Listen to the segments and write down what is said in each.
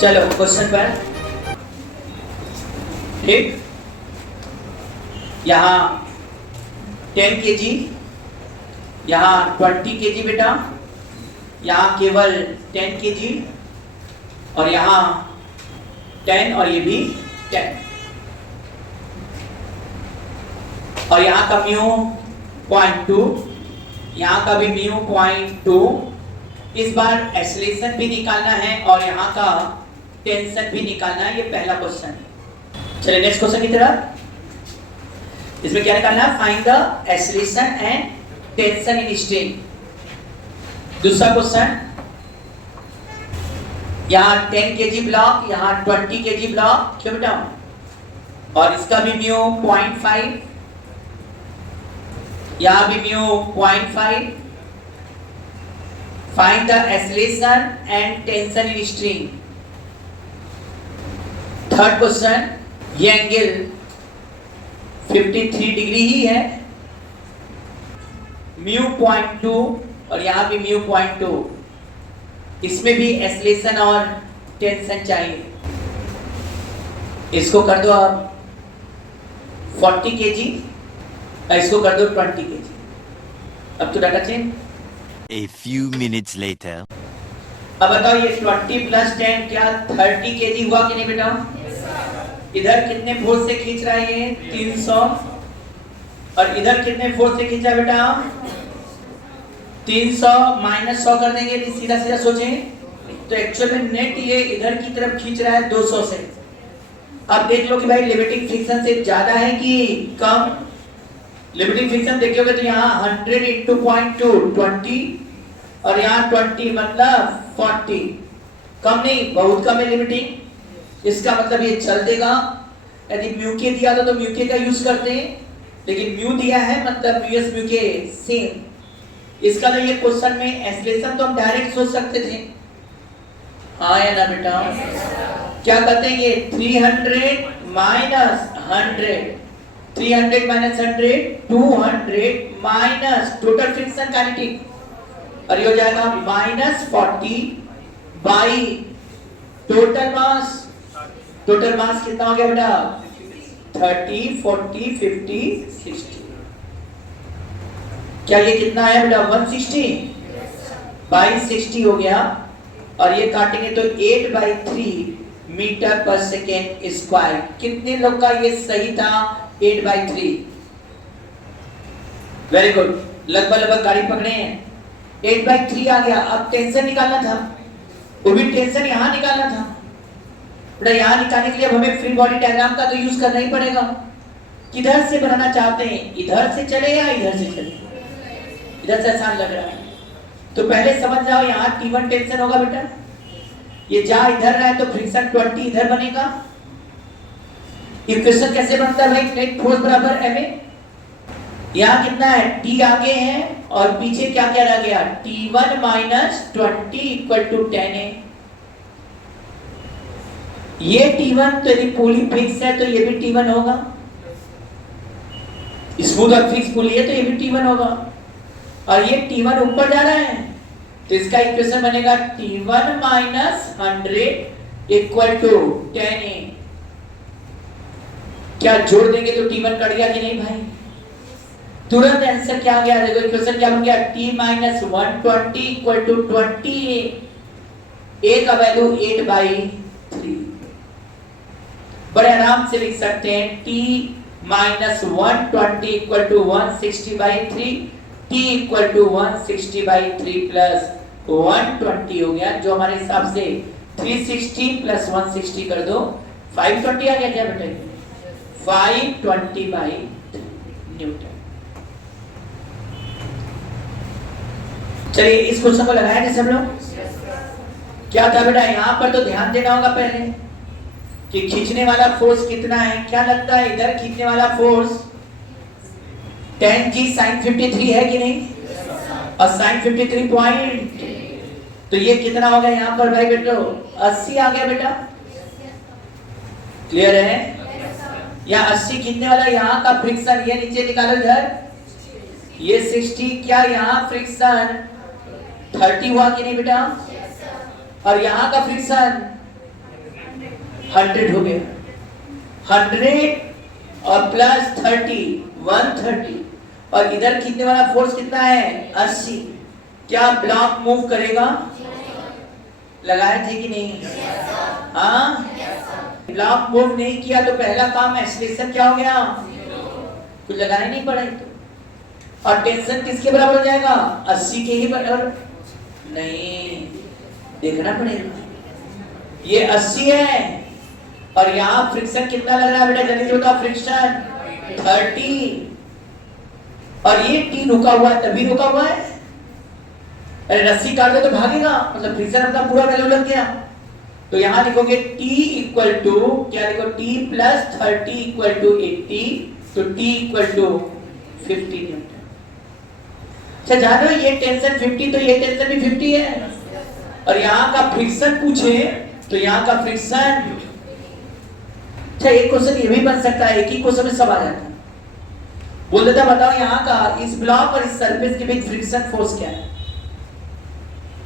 चलो क्वेश्चन पर, ठीक, यहाँ 10 kg, यहाँ 20 kg बेटा, यहाँ केवल 10 kg और यहाँ 10 और ये भी 10 और यहाँ का म्यू 0.2, यहाँ का भी म्यू 0.2। इस बार एक्सेलरेशन भी निकालना है और यहाँ का टेंशन भी निकालना है। ये पहला क्वेश्चन। चलिए नेक्स्ट क्वेश्चन की तरफ। इसमें क्या निकालना है? Find the acceleration and tension in string. दूसरा क्वेश्चन, यहाँ 10 kg ब्लॉक, यहाँ 20 kg ब्लॉक, क्यों बेटा? और इसका भी म्यू 0.5, यहाँ भी mu 0.5। Find the acceleration and tension in string. Third question, ये एंगल 53 डिग्री ही है, म्यू 0.2 और यहाँ भी म्यू 0.2। इसमें भी एक्सेलरेशन और टेंशन चाहिए। इसको कर दो आप 40 kg, इसको कर दो 20 kg। अब तो data change. A few minutes later. अब बताओ ये 20 प्लस 10 क्या 30 kg हुआ कि नहीं बेटा? इधर कितने फोर्स से खींच रहा है ये? 300। और इधर कितने फोर्स से खींचा बेटा? 300 माइनस 100 कर देंगे, सीधा सीधा सोचें तो एक्चुअल में नेट ये इधर की तरफ खींच रहा है 200 से। अब देख लो कि भाई लिमिटिंग फ्रिक्शन से ज्यादा है कि कम। लिमिटिंग फ्रिक्शन देखोगे तो यहाँ 100 into 0.2 20 और यहाँ 20 मतलब 40। कम नहीं, बहुत कम है लिमिटिंग। इसका मतलब ये चल देगा। यदि म्यू के दिया तो म्यू के का यूज करते हैं, लेकिन म्यू दिया है मतलब म्यू एस म्यू के सेम। इसका तो ये क्वेश्चन में एक्सेलरेशन तो हम डायरेक्ट सोच सकते थे, हाँ या ना बेटा? क्या कहते हैं ये 300 minus 100, 300 minus 100 200 minus total friction kinetic और ये हो जाएगा minus 40 by total mass. Total mass कितना हो गया बेटा? 30 40 50 60। क्या ये कितना है बेटा? 160 बाई 60 हो गया और ये काटेंगे तो 8/3 मीटर पर सेकेंड स्क्वायर। कितने लोग का ये सही था? 8/3। वेरी गुड, लगभग लगभग गाड़ी पकड़े हैं। 8/3 आ गया। अब टेंशन निकालना था, वो भी टेंशन यहाँ निकालना था बेटा। यहाँ निकालने के लिए अब हमें फ्री बॉडी डायग्राम का तो यूज करना ही पड़ेगा। किधर से बनाना चाहते हैं? इधर से चले या इधर से चले? इधर से आसान लग रहा है तो पहले समझ जाओ। यहाँ T1 टेंशन होगा बेटा, ये जहां इधर रहा है तो फ्रिक्शन 20 इधर बनेगा। इक्वेशन कैसे बनता है भाई? नेट फोर्स बराबर ma। यहाँ कितना है? T आगे है और पीछे क्या क्या रह गया? T1 minus 20 equal to 10a। ये T1 तो यदि पुली फिक्स है तो ये भी T1 होगा। स्मूथ और फिक्स पुली है तो ये भी T1 होगा। और ये T1 ऊपर जा रहा है तो इसका इक्वेशन बनेगा T1 minus 100 equal to 10a। क्या जोड़ देंगे तो T1 कट गया कि नहीं भाई? तुरंत आंसर क्या आ गया? देखो इक्वेशन क्या बन गया? T minus 120 equal to 20a। a का वैल्यू 8/3। बड़े आराम से लिख सकते हैं T minus 120 equal to 160/3। T equal to 160/3 plus 120 हो गया, जो हमारे हिसाब से 360 प्लस 160 कर दो 520 आ गया। क्या बेटा? 520/3 न्यूटन। चलिए इस क्वेश्चन को लगाएंगे सब लोग। क्या था बेटा? यहाँ पर तो ध्यान देना होगा पहले कि खींचने वाला फोर्स कितना है। क्या लगता है इधर खींचने वाला फोर्स 10g sin 53 है कि नहीं? और sin 53 पॉइंट, तो ये कितना हो गया यहाँ पर भाई बेटो? 80 आ गया बेटा। क्लियर है? या 80 खींचने वाला यहाँ का फ्रिक्शन, ये नीचे निकालो इधर, ये 60। क्या यहाँ फ्रिक्शन 30 हुआ कि नहीं बेटा? और यहाँ का फ्रिक्शन 100 हो गया, 100 और प्लस 30 130, और इधर खींचने वाला फोर्स कितना है 80। क्या ब्लॉक मूव करेगा? लगाए थे कि नहीं? हाँ, ब्लॉक मूव नहीं किया तो पहला काम एक्सीलरेशन क्या हो गया? कुछ लगाने नहीं पड़ा तो। और टेंशन किसके बराबर हो जाएगा? 80 के ही बराबर नहीं, देखना पड़ेगा। ये 80 है और यहाँ फ्रिक्शन कितना लग रहा है बेटा? जल्दी से बताओ। फ्रिक्शन 30, और ये T रुका हुआ है, तभी रुका हुआ है। अरे रस्सी काट दो तो भागेगा, मतलब फ्रिक्शन अपना पूरा वैल्यू लग गया। तो यहाँ लिखोगे T इक्वल टू क्या लिखो? T प्लस 30 इक्वल टू 80, तो T इक्वल टू 50 न्यूटन। अच्छा जानो ये टेंशन 50 तो ये टेंशन भी 50 है, और यहाँ का फ्रिक्शन पूछे तो यहाँ का फ्रिक्शन। अच्छा एक क्वेश्चन ये भी बन सकता है, एक ही क्वेश्चन में सब आ जाता है। बोल देता बताओ यहाँ का इस ब्लॉक और इस सरफेस के बीच फ्रिक्शन फोर्स क्या है?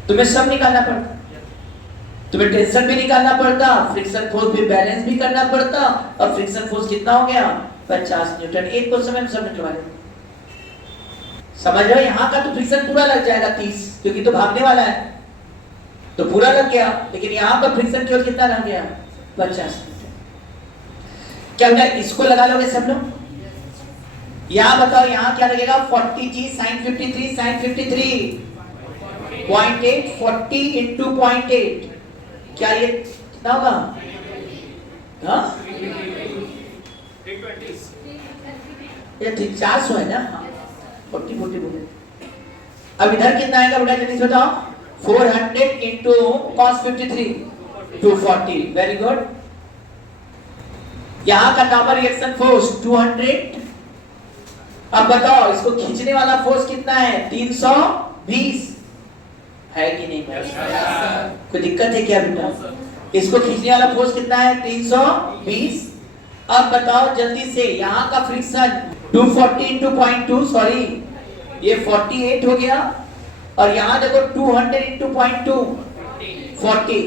तुम्हें सब निकालना पड़ता, तुम्हें टेंशन भी निकालना पड़ता, फ्रिक्शन फोर्स भी बैलेंस भी करना पड़ता, और फ्रिक्शन फोर्स कितना हो गया? 50 न्यूटन। एक क्वेश्चन में सब निकलवा देते। समझ रहे हो? यहाँ का तो फ्रिक्शन पूरा लग जाएगा 30, क्योंकि तो भागने वाला है तो पूरा लग गया, लेकिन यहाँ पर फ्रिक्शन केवल कितना लग गया? 50 न्यूटन। क्या बेटा इसको लगा लोगे सब लोग? यहाँ बताओ यहाँ क्या लगेगा? 40G sin 53 sin 53 0.8 40 into 0.8, क्या ये कितना होगा? हाँ ये 400 है ना? हाँ 40 बोले। अब इधर कितना आएगा बेटा जल्दी से बताओ? 400 into cos 53 240। Very good. यहाँ का नॉर्मल रिएक्शन फोर्स 200। अब बताओ इसको खींचने वाला फोर्स कितना है? 320 है कि नहीं? कोई दिक्कत है क्या बेटा? इसको खींचने वाला फोर्स कितना है? 320। अब बताओ जल्दी से यहाँ का फ्रिक्शन 240 into 0.2, सॉरी ये 48 हो गया, और यहाँ देखो 200 into 0.2 40।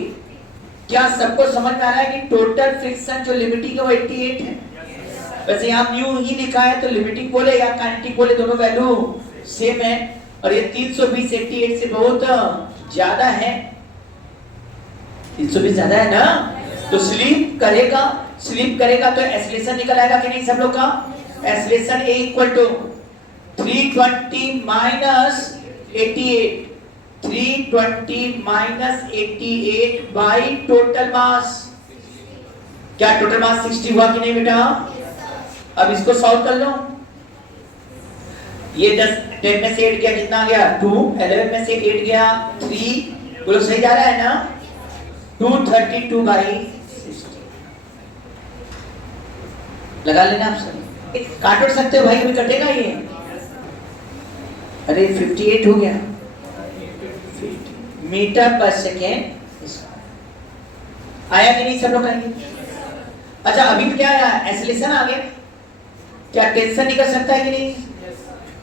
क्या सबको समझ में आ रहा है कि टोटल फ्रिक्शन जो लिमिटिंग है वो 88 है? वैसे यहाँ म्यू ही लिखा है तो लिमिटिंग बोले या काइनेटिक बोले दोनों वैल्यू सेम है, और ये 320 88 से बहुत ज्यादा है। 320 ज्यादा है ना? तो स्लिप करेगा तो एक्सीलरेशन निकल आएगा कि नहीं सब लोग का? Acceleration A equal to 320 minus 88, 320 minus 88 by total mass. क्या टोटल मास 60 हुआ कि नहीं बेटा? अब इसको सॉल्व कर लो। ये 10 में से 8 गया, कितना आ गया? 2। 11 में से 8 गया 3। बोलो सही जा रहा है ना? 232 बाई 60 लगा लेना आप सब। काट सकते हो भाई, कभी कटेगा ये? अरे 58 हो गया मीटर पर सेकेंड। आया कि नहीं सब लोग? आएंगे। अच्छा अभी क्या आया? एक्सीलरेशन आ गया। क्या टेंशन निकल सकता है कि नहीं?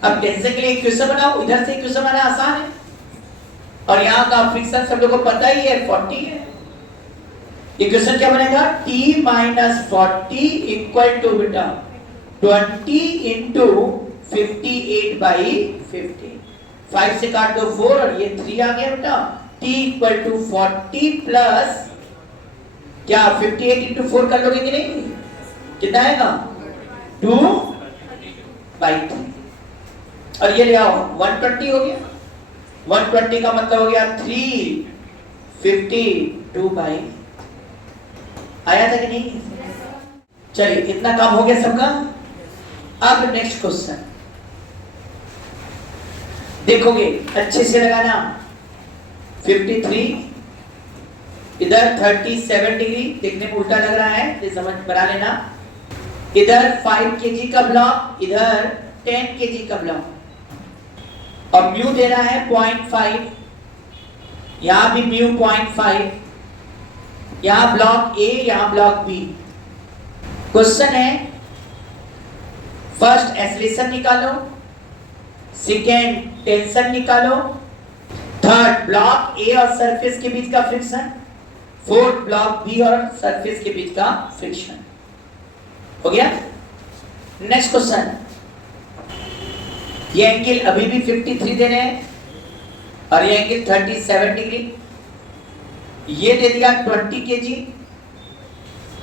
अब टेंशन के लिए इक्वेशन बनाओ, इधर से इक्वेशन बनाना आसान है, और यहाँ का फ्रिक्शन सब लोगों को पता ही है 40 है। इक्वेशन क्या बनेगा? T माइनस 40 इक्वल टू बेटा 20 इंटू 58 बाई 50। 5 से काट दो 4 और ये 3 आ गया बेटा। T इक्वल टू 40 प्लस क्या 58 इंटू 4 कर लोगे कि नहीं? कितना आएगा? 2 बाई 3, और ये ले आओ 120 हो गया। 120 का मतलब हो गया 352 बाई। आया था कि नहीं? चलिए इतना काम हो गया सबका। अब नेक्स्ट क्वेश्चन देखोगे अच्छे से लगाना। 53 इधर 37 डिग्री, देखने में उल्टा लग रहा है ये समझ बना लेना। इधर 5 kg का ब्लॉक, इधर 10 kg का ब्लॉक, और म्यू दे रहा है 0.5, यहां भी म्यू 0.5, यहां ब्लॉक ए, यहां ब्लॉक बी। क्वेश्चन है फर्स्ट एक्सीलरेशन निकालो, सेकेंड टेंशन निकालो, थर्ड ब्लॉक ए और सरफेस के बीच का फ्रिक्शन, फोर्थ ब्लॉक बी और सरफेस के बीच का फ्रिक्शन। हो गया। नेक्स्ट क्वेश्चन, ये एंगल अभी भी 53 देने हैं और ये एंगल 37 डिग्री, ये दे दिया 20 kg,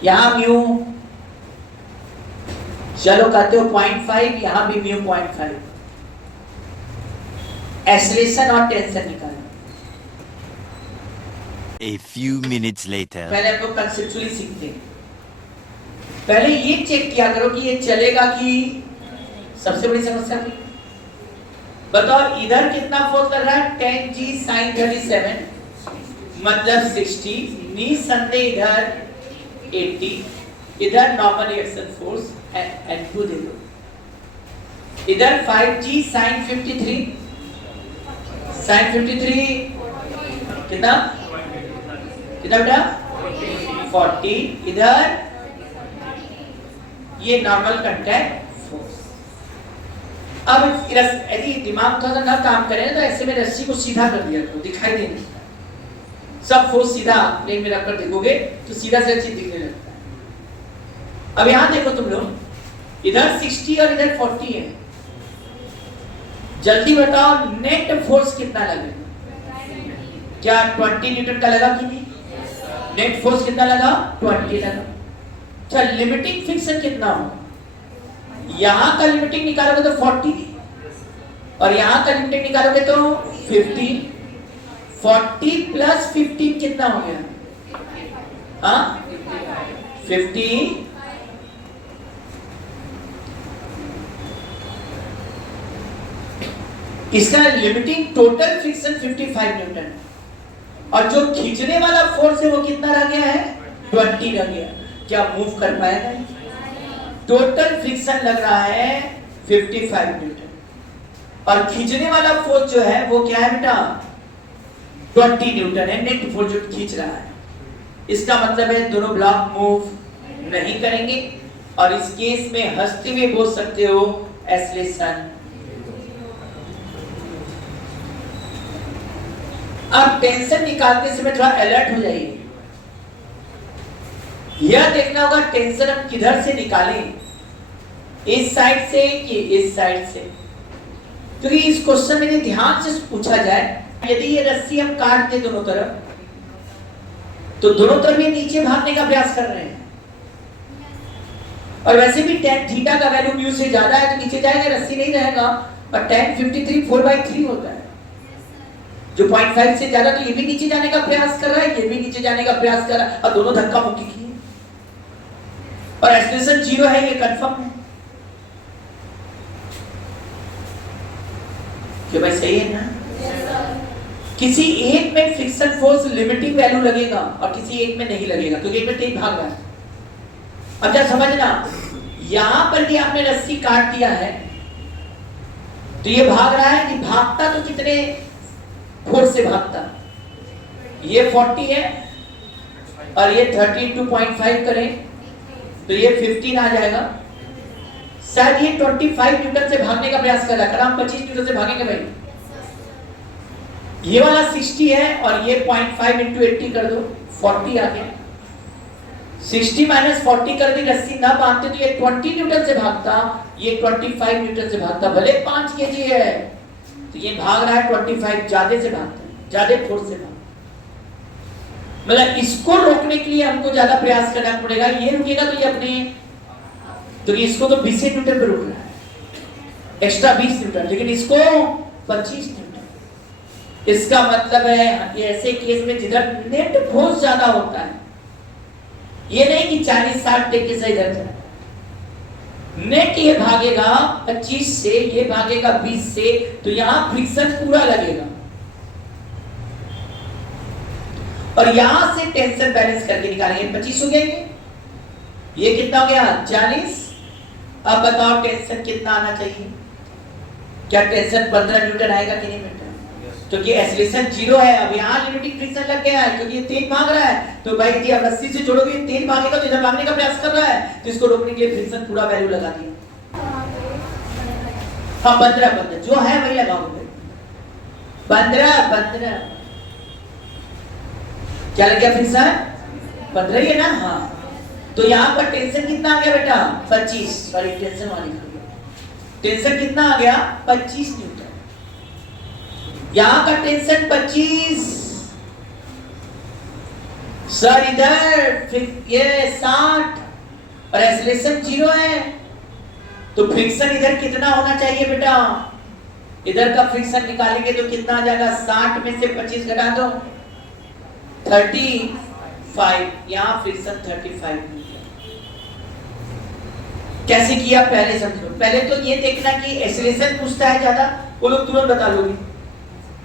यहां म्यू चलो कहते हो 0.5, यहां भी म्यू 0.5। एक्सेलरेशन और टेंशन निकालना। A few minutes later. पहले हम लोग कंसेप्चुअली सीखते हैं। पहले ये चेक किया करो कि ये चलेगा कि, सबसे बड़ी समस्या थी। बताओ इधर कितना फोर्स लग रहा है, 10G sin 37 मतलब 60, निसंदेह इधर 80, इधर नॉर्मल रिएक्शन फोर्स N2 दे दो, इधर 5G sin 53 कितना कितना बेटा 40, इधर ये नॉर्मल कांटेक्ट फोर्स। अब यदि दिमाग थोड़ा सा ना काम करे तो ऐसे में रस्सी को सीधा कर दिया करो, दिखाई नहीं देता, सब फोर्स सीधा प्लेन में रखकर देखोगे तो सीधा से चीज दिखने लगता है। अब यहां देखो तुम लोग, इधर 60 और इधर 40 है, जल्दी बताओ नेट फोर्स कितना लगेगा? क्या 20 न्यूटन का लगा कि नहीं? नेट फोर्स कितना लगा? 20 लगा। अच्छा लिमिटिंग फ्रिक्शन कितना हो? यहां का लिमिटिंग निकालोगे तो 40 और यहां का लिमिटिंग निकालोगे तो 50। 40 प्लस 15 कितना हो गया? हाँ 50। इसका लिमिटिंग टोटल फ्रिक्शन 55 न्यूटन और जो खींचने वाला फोर्स है वो कितना रह गया है? 20 रह गया। क्या मूव कर पाएगा? टोटल फ्रिक्शन लग रहा है 55 न्यूटन और खींचने वाला फोर्स जो है वो क्या है बेटा? 20 न्यूटन है, नेट फोर्स जो खींच रहा है। इसका मतलब है दोनों ब्लॉक मूव नहीं करेंगे और इस केस में हंसते हुए बोल सकते हो एक्सेलरेशन। अब टेंशन निकालते समय थोड़ा अलर्ट हो जाइए, यह देखना होगा टेंशन हम किधर से निकालें, इस साइड से कि इस साइड से। क्योंकto इस क्वेश्चन में ध्यान से पूछा जाए, यदि ये रस्सी हम काट दे दोनों तरफ तो दोनों तरफ ये नीचे भागने का प्रयास कर रहे हैं और वैसे भी tan थीटा का वैल्यू म्यू से ज्यादा है तो नीचे जाएगा, रस्सी नहीं रहेगा। और tan 53 4/3 होता है, जो 0.5 से ज्यादा, तो ये भी नीचे जाने का प्रयास कर रहा है, ये भी नीचे जाने का प्रयास कर रहा है और दोनों धक्का मुक्की किए और एक्सेलरेशन 0 है, ये कंफर्म है कि भाई सही है ना? किसी एक में फ्रिक्शन फोर्स लिमिटिंग वैल्यू लगेगा और किसी एक में नहीं लगेगा क्योंकि एक में तेज भाग रहा है। अब क्या समझना, यहां पर भी आपने रस्सी काट दिया है तो ये भाग रहा है कि भागता तो कितने फोर्स से भागता? ये 40 है और ये 32.5 करें तो ये 15 आ जाएगा। शायद ये 25 न्यूटन से भागने का प्रयास कर रहा है, हम 25 न्यूटन से भागेंगे भाई। ये वाला 60 है और ये 0.5 into 80 कर दो, 40 आ गया। 60 - 40 कर दी, रस्सी ना बांधते तो ये 20 न्यूटन से भागता, ये 25 न्यूटन से भागता, भले 5 kg है तो ये भाग रहा है 25, ज्यादा से भागता है, ज्यादा फोर्स से भागता। मतलब इसको रोकने के लिए हमको ज्यादा प्रयास करना पड़ेगा, ये रुकेगा तो ये अपने, तो इसको तो 20 न्यूटन पे रुक रहा है, एक्स्ट्रा 20 न्यूटन, लेकिन इसको 25 न्यूटन। इसका मतलब है ऐसे केस में जिधर नेट फोर्स ज्यादा होता है, ये नहीं कि 40-60 टेके से इधर जाए, नेट ये भागेगा 25 से, ये भागेगा 20 से, तो यहां फ्रिक्शन पूरा लगेगा और यहां से टेंशन बैलेंस करके निकालेंगे। 25 हो गया, ये कितना हो गया? 40। अब बताओ टेंशन कितना आना चाहिए? क्या टेंशन 15 न्यूटन आएगा कि नहीं बेटा? क्योंकि एक्सेलरेशन 0 है, अब यहाँ लिमिटिंग फ्रिक्शन लग गया है क्योंकि ये तेज भाग रहा है, तो भाई जी अब रस्सी से जोड़ोगे, तेज भागेगा तो इधर भागने का प्रयास कर रहा है, तो इसको रोकने के लिए फ्रिक्शन पूरा वैल्यू लगा दिया। हाँ 15 जो है वही लगाओगे, 15। क्या लग गया फ्रिक्शन? 15 ही है ना? हाँ, तो यहाँ पर टेंशन कितना आ गया बेटा? 25। सॉरी, टेंशन वाली टेंशन कितना आ गया? 25 न्यूटन। यहाँ का टेंशन 25, सर इधर ये 60 और एक्सेलरेशन 0 है, तो फ्रिक्शन इधर कितना होना चाहिए बेटा? इधर का फ्रिक्शन निकालेंगे तो कितना आ जाएगा? 60 में से 25 घटा दो, 35। यहाँ फ्रिक्शन 35। कैसे किया पहले समझो। पहले तो ये देखना कि एक्सेलरेशन पूछता है ज्यादा, वो लोग तुरंत बता लोगे।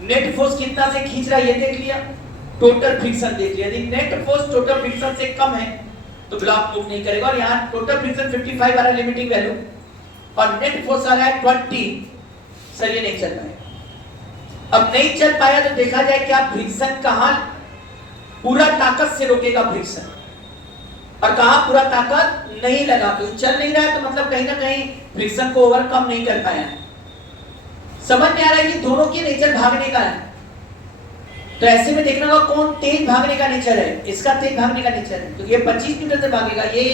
नेट फोर्स कितना से खींच रहा है ये देख लिया, टोटल फ्रिक्शन देख लिया। यदि नेट फोर्स टोटल फ्रिक्शन से कम है तो ब्लॉक मूव नहीं करेगा। और यहाँ टोटल फ्रिक्शन 55 आ रहा है लिमिटिंग वैल्यू, और नेट फोर्स आ रहा है 20। सर ये नहीं चल पाएगा। अब नहीं चल पाया तो देखा जाए क्या फ्रिक्शन कहां पूरा ताकत से रोकेगा फ्रिक्शन, और कहां पूरा ताकत नहीं लगा। क्यों चल नहीं रहा है तो मतलब कहीं ना कहीं फ्रिक्शन को ओवरकम नहीं कर पाया। समझ में आ रहा है कि दोनों की नेचर भागने का है। तो ऐसे में देखना होगा कौन तेज भागने का नेचर है। इसका तेज भागने का नेचर है, तो ये 25 न्यूटन से भागेगा, ये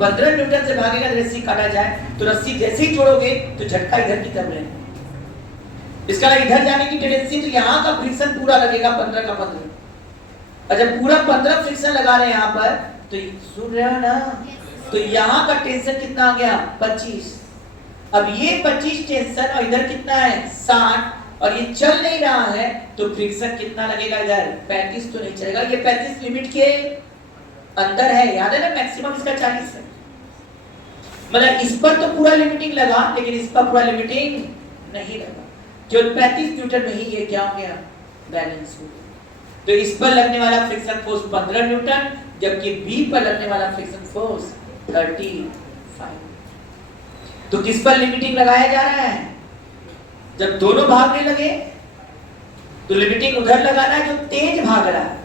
15 न्यूटन से भागेगा। रस्सी काटा जाए तो रस्सी जैसे ही छोड़ोगे तो झटका इधर की तरफ रहेगा। इसका इधर जाने की टेंडेंसी, तो यहाँ का फ्रिक्शन पूरा लगेगा 15 का 15। और जब पूरा 15 फ्रिक्शन लगा रहे हैं यहाँ पर, तो सुन रहे हो ना, तो यहाँ का टेंशन कितना आ गया? 25। अब ये 25 टेंशन और इधर कितना है? 60, और ये चल नहीं रहा है तो फ्रिक्शन कितना लगेगा इधर? 35 तो नहीं चलेगा। ये 35 लिमिट के अंदर है, याद है ना? मैक्सिमम इसका 40 है। मतलब इस पर तो पूरा लिमिटिंग लगा, लेकिन इस पर पूरा लिमिटिंग नहीं लगा। जो 35 न्यूटन में ही ये क्या हो गया? बैलेंस हो गया। तो इस पर लगने वाला फ्रिक्शन फोर्स 15 न्यूटन, जबकि बी पर लगने वाला फ्रिक्शन फोर्स 35। तो किस पर लिमिटिंग लगाया जा रहा है? जब दोनों भागने लगे तो लिमिटिंग उधर लगाना है जो तेज भाग रहा है।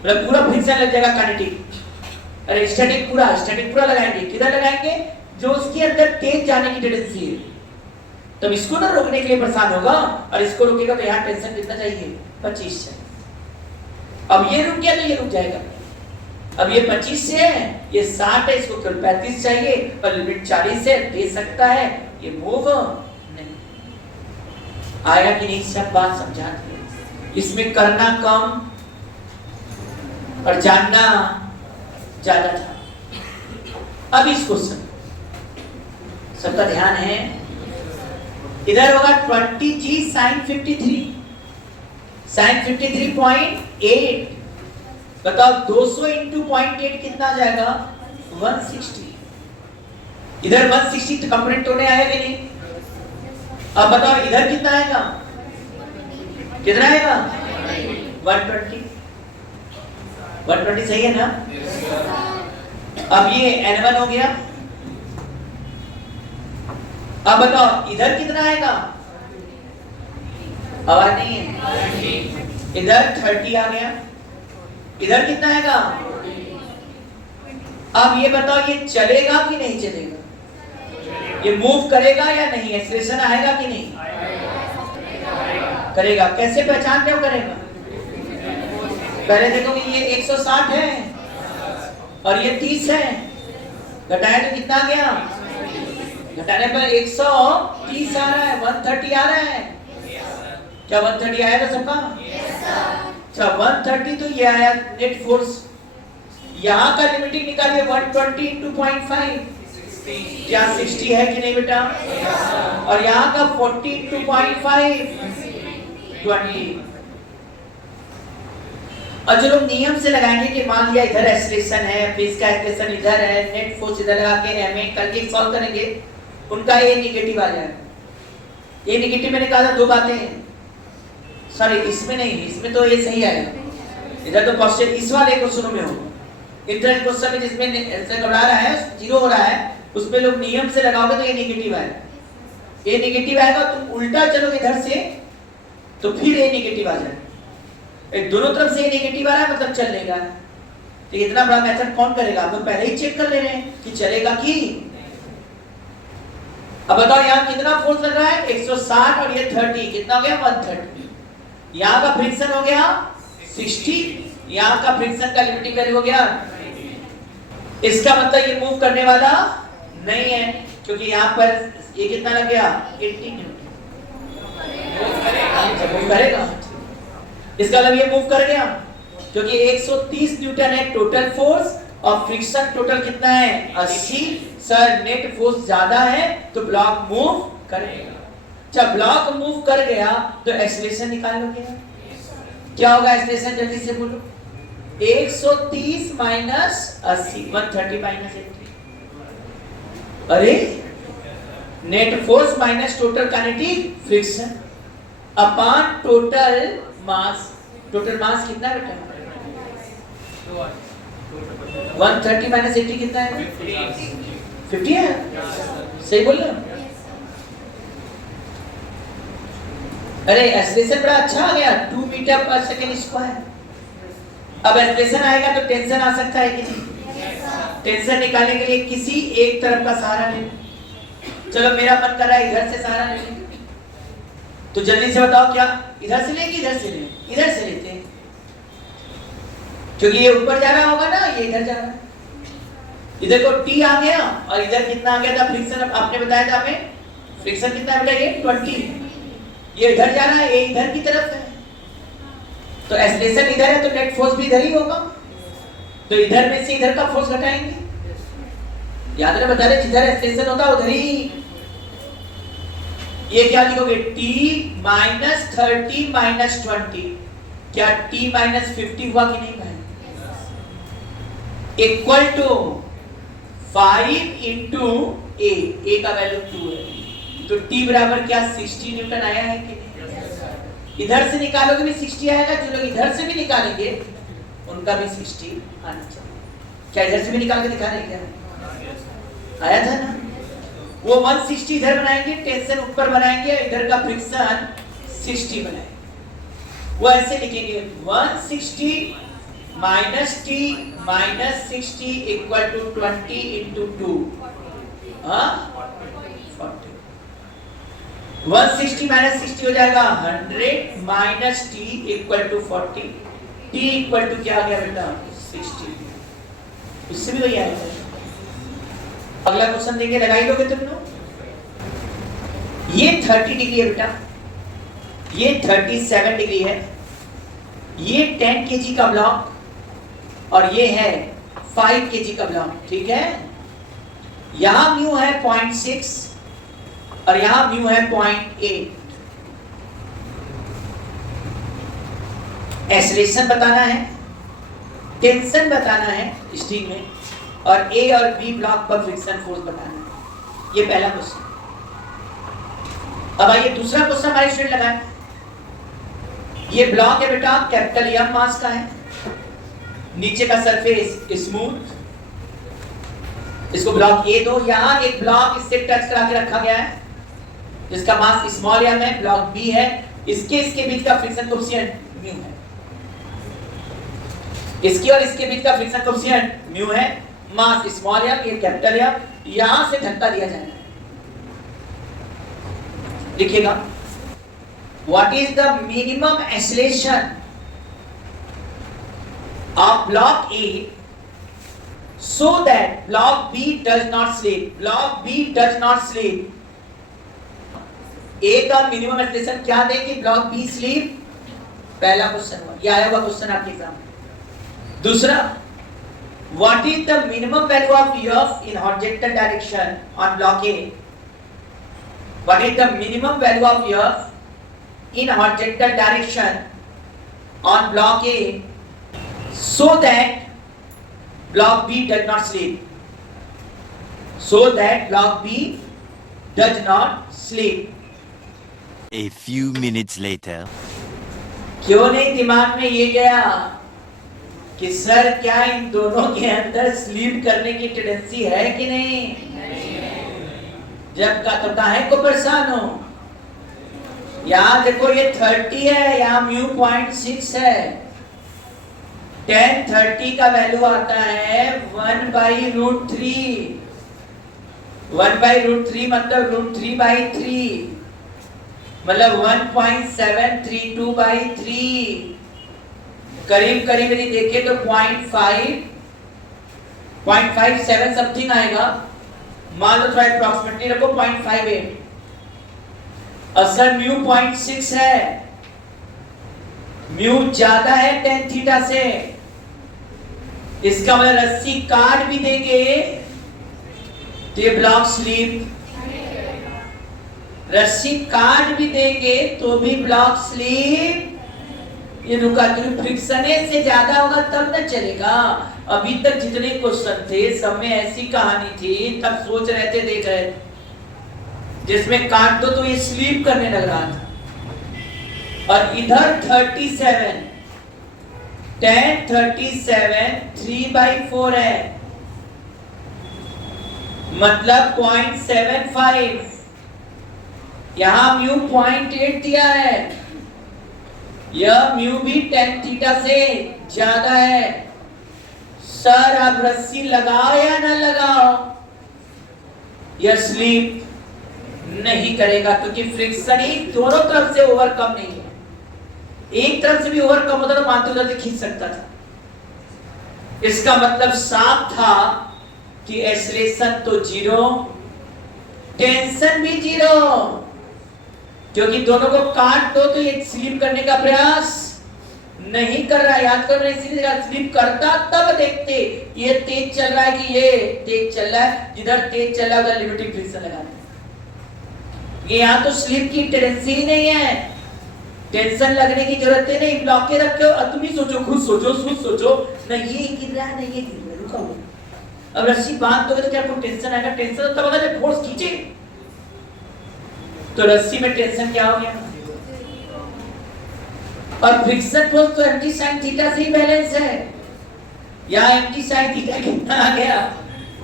मतलब पूरा फ्रिक्शन लग जाएगा काइनेटिक, अरे स्टैटिक पूरा लगाएंगे। किधर लगाएंगे? जो उसके अंदर तेज जाने की टेंडेंसी है। तब इसको ना रोकने के लिए परेशान होगा, और इसको रोकेगा तो यहाँ टेंशन कितना चाहिए? 25 चाहिए। अब ये रुक गया तो ये रुक जाएगा। अब ये 25 से है, ये 60 है, इसको केवल 35 चाहिए, और लिमिट 40 है, दे सकता है। ये मूव नहीं आएगा कि नहीं? सब बात समझा दी। इसमें करना कम और जानना ज्यादा था। अब इस क्वेश्चन सबका ध्यान है, इधर होगा 20g sin 53, sin 53.8। बताओ 200 इंटू 0.8 कितना आ जाएगा? 160। इधर 160 कंपोनेंट होने आएगा कि नहीं? अब बताओ इधर कितना आएगा? कितना आएगा? 120। 120 सही है ना? अब ये N1 हो गया। अब बताओ इधर कितना आएगा? आवाज नहीं है। इधर 30 आ गया। इधर कितना आएगा? अब ये बताओ ये चलेगा कि नहीं चलेगा? ये मूव करेगा या नहीं? एक्सेलरेशन आएगा कि नहीं? करेगा। कैसे पहचान रहे हो करेगा? पहले देखोगे ये 160 है और ये 30 है, घटाए तो कितना आ गया? घटाने पर 130 आ रहा है, 130 आ रहा है। क्या 130 आया था सबका? अच्छा 130 तो ये आया नेट फोर्स। यहाँ का लिमिटिंग निकालिए 120 into 0.5, क्या 60 है कि नहीं बेटा? और यहाँ का 40 into 0.5, 20। और जो लोग नियम से लगाएंगे कि मान लिया इधर एक्सेलरेशन है, फिर इसका एक्सेलरेशन इधर है, नेट फोर्स इधर लगा के हमें करके सॉल्व करेंगे, उनका ये नेगेटिव आ जाएगा। ये नेगेटिव मैंने कहा था दो बातें हैं, सॉरी इसमें नहीं, इसमें तो ये सही आएगा। इधर तो क्वेश्चन इस वाले क्वेश्चनों में होगा। इंटरनल क्वेश्चन में जिसमें ऐसे घबरा रहा है, जीरो हो रहा है, उसमें लोग नियम से लगाओगे तो ये नेगेटिव आएगा। ये नेगेटिव आएगा, तुम उल्टा चलोगे इधर से तो फिर ये नेगेटिव आ जाएगा। दोनों तरफ से ये नेगेटिव आ रहा है मतलब चलेगा। तो इतना बड़ा मेथड कौन करेगा? आप तो पहले ही चेक कर ले रहे हैं कि चलेगा कि। अब बताओ यहाँ कितना फोर्स लग रहा है? 160 और ये 30, कितना हो गया? 130। यहाँ का फ्रिक्शन हो गया 60, यहाँ का फ्रिक्शन का लिमिटिंग वैल्यू हो गया। इसका मतलब ये मूव करने वाला नहीं है, क्योंकि यहाँ पर ये कितना लग गया 80 न्यूटन। मूव करेगा, इसका मतलब ये मूव कर गया, क्योंकि 130 न्यूटन है टोटल फोर्स और फ्रिक्शन टोटल कितना है 80। सर नेट फोर्स ज्यादा है तो ब्लॉक मूव करेगा। जब ब्लॉक मूव कर गया तो एक्सीलरेशन निकाल लो। क्या होगा एक्सीलरेशन, जल्दी से बोलो। 130 माइनस 80, 130 माइनस 80। अरे net force minus total kinetic friction upon total mass. Total mass कितना बेटा 130 माइनस 80 कितना है 50 है। सही बोल रहे हो। अरे एक्सीलरेशन बड़ा अच्छा आ गया 2 मीटर पर सेकेंड स्क्वायर। अब एक्सीलरेशन आएगा तो टेंशन आ सकता है कि नहीं। टेंशन निकालने के लिए किसी एक तरफ का सहारा ले। चलो मेरा मन कर रहा है इधर से सहारा ले लें, तो जल्दी से बताओ क्या इधर से लें कि इधर से लें। इधर से लेते हैं, क्योंकि ये ऊपर जा रहा होगा ना, ये इधर जा रहा है। इधर को T आ गया और इधर कितना आ गया था फ्रिक्शन, आपने बताया था हमें फ्रिक्शन कितना बेटा ये 20। ये इधर जा रहा है, ये इधर की तरफ है, तो एक्सीलरेशन इधर है तो नेट फोर्स भी इधर ही होगा। तो इधर में से इधर का फोर्स घटाएंगे। याद रहे बता रहे जिधर एक्सीलरेशन होता उधर ही। ये क्या लिखोगे T माइनस 30 माइनस 20। क्या T माइनस 50 हुआ कि नहीं भाई, इक्वल टू 5 इंटू ए का वैल्यू 2 है, तो T बराबर क्या 60 न्यूटन आया है कि नहीं। इधर से निकालोगे भी 60 आएगा, जो लोग इधर से भी निकालेंगे उनका भी 60 आना चाहिए। क्या इधर से भी निकाल के दिखा रहे क्या, आया था ना। वो 160 इधर बनाएंगे, टेंशन ऊपर बनाएंगे, इधर का फ्रिक्शन 60 बनाएंगे। वो ऐसे लिखेंगे 160 minus T minus 60 equal to 20 into 2 40। 160 minus 60 हो जाएगा 100 minus T equal to 40। T equal to क्या आ गया बेटा 60। इससे भी वही आएगा। अगला क्वेश्चन देंगे, लगाई दोगे तुम लोग। ये 30 डिग्री है बेटा, ये 37 डिग्री है, ये 10 केजी का ब्लॉक और ये है 5 केजी का ब्लॉक, ठीक है। यहां म्यू है 0.6 और यहां म्यू है 0.8। एक्सीलरेशन बताना है, टेंशन बताना है स्ट्रिंग में, और ए और बी ब्लॉक पर फ्रिक्शन फोर्स बताना है। ये पहला क्वेश्चन। अब आइए दूसरा क्वेश्चन हमारे स्टूडेंट लगाएं। ये ब्लॉक है बेटा कैपिटल एम मास का है, नीचे का सरफेस स्मूथ, इसको ब्लॉक ए दो। यहां एक ब्लॉक इससे टच करा के रखा गया है जिसका मास स्मॉल एम है, ब्लॉक बी है, इसके बीच का फ्रिक्शन कोएफिशिएंट म्यू है। इसके और इसके बीच का फ्रिक्शन कोएफिशिएंट म्यू है, मास स्मॉल एम, ये कैपिटल एम, यहां से धक्का दिया जाएगा। लिखिएगा what is the minimum acceleration of block A so that block B does not slip. Block B does not slip. A का मिनिमम एक्सीलरेशन क्या दे कि ब्लॉक B स्लीप। पहला क्वेश्चन हुआ, ये आया हुआ क्वेश्चन आपके एग्जाम में। दूसरा, what is the minimum value of F in horizontal direction on block A? What is the minimum value of F in horizontal direction on block A so that block B does not slip? So that block B does not slip. A few minutes later. क्यों नहीं दिमाग में ये गया कि sir क्या इन दोनों के अंदर स्लीप करने की टेंडेंसी है कि नहीं? जब का तो काहे को परेशान हो। यहाँ देखो ये 30 है, यहाँ म्यू 0.6 है, 10 30 का वैल्यू आता है 1/√3। 1/√3 मतलब √3/3 मतलब 1.732/3। करीब करीब यदि देखें तो 0.57 समथिंग आएगा, मान लो थोड़ा अप्रोक्सीमेटली रखो 0.58। असल म्यू 0.6 है, म्यू ज्यादा है tan थीटा से, इसका मतलब रस्सी काट भी देंगे तो ये ब्लॉक स्लीप, रस्सी काट भी देंगे तो भी ब्लॉक स्लीप, ये रुका, क्योंकि फ्रिक्शन से ज्यादा होगा तब ना चलेगा। अभी तक जितने क्वेश्चन थे सब में ऐसी कहानी थी, तब सोच रहे थे, देख रहे थे, जिसमें काट दो तो ये स्लीप करने लग रहा था। और इधर 37 tan 37 3/4 है, मतलब 0.75। यहां म्यू 0.8 दिया है, यह म्यू भी tan थीटा से ज्यादा है। सर आप रस्सी लगाओ या ना लगाओ, यह स्लीप नहीं करेगा, क्योंकि फ्रिक्शन ही दोनों तरफ से ओवरकम नहीं है। एक तरफ से भी ओवरकम होता तो मानते उधर से खींच सकता था। इसका मतलब साफ था कि एक्सेलरेशन तो जीरो, टेंशन भी जीरो, क्योंकि दोनों को काट दो तो ये स्लिप करने का प्रयास नहीं कर रहा है। याद करो, इसीलिए स्लिप करता तब देखते ये तेज चल रहा है कि ये तेज चल रहा है, जिधर तेज चल रहा है उधर लिमिटिंग फ्रिक्शन लगाते। ये यहाँ तो स्लिप की टेंडेंसी ही नहीं है, टेंशन लगने की जरूरत है नहीं, ब्लॉक के रखे हो। तुम ही सोचो, खुद सोचो ना, ये गिर रहा है ना ये गिर रहा है, रुका हुआ। अब रस्सी बांध दोगे तो क्या कोई टेंशन आएगा? टेंशन तब होगा जब फोर्स खींचे। तो रस्सी में टेंशन क्या हो गया? और फ्रिक्शन फोर्स तो एमटी साइन थीटा से ही बैलेंस है। यहाँ एमटी साइन थीटा कितना आ गया?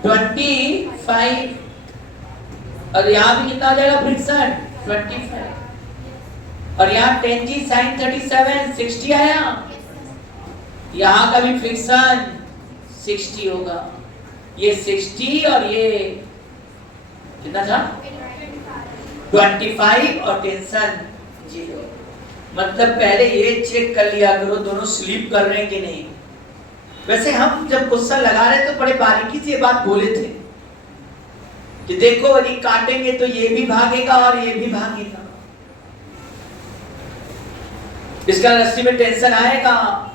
25, और यहाँ भी कितना हो जाएगा फ्रिक्शन? 25, और यहाँ 10g sin 37 60 आया, यहाँ का भी फ्रिक्शन 60 होगा। ये 60 और ये कितना था? 25 और टेंशन 0। मतलब पहले ये चेक कर लिया करो दोनों स्लीप कर रहे हैं कि नहीं। वैसे हम जब क्वेश्चन लगा रहे तो बड़े बारीकी से ये बात बोले थे कि देखो यदि काटेंगे तो ये भी भागेगा और ये भी भागेगा, इसका रस्सी में टेंशन आएगा,